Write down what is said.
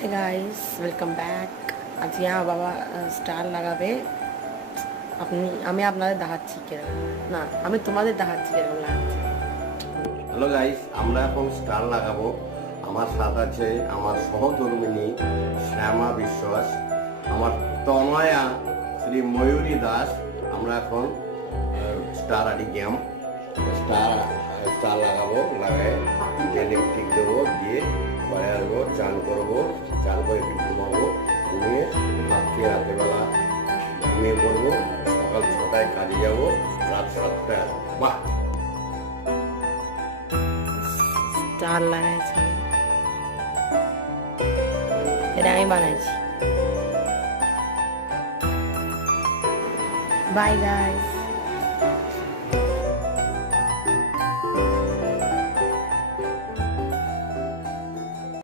Hi guys, welcome back. আজ यहाँ বাবা স্টার লাগাবে। আমি আপনাদের দেখাচ্ছি কিরকম, না আমি তোমাদের দেখাচ্ছি কিরকম লাগাচ্ছি। হ্যালো গাইস, আমরা এখন স্টার লাগাবো। আমার সাথে আছে আমার সহধর্মিনী শ্যামা বিশ্বাস, আমার তনয়া শ্রী ময়ূরী দাস। আমরা এখন স্টার আদি গেম স্টার স্টার লাগাবো, লাগাই ইলেকট্রিক দেবো, দিয়ে বাইরে আসবো, চান করবো, চান করে একটু ঘুমাবো, ঘুমিয়ে রাত্রিবেলা ঘুমিয়ে পড়বো, সকাল 6টায় কাজে যাবো, রাত 7টায় আসবো। বাহ! স্টার লাগাইছি, এটা আমি বানাইছি। Bye guys.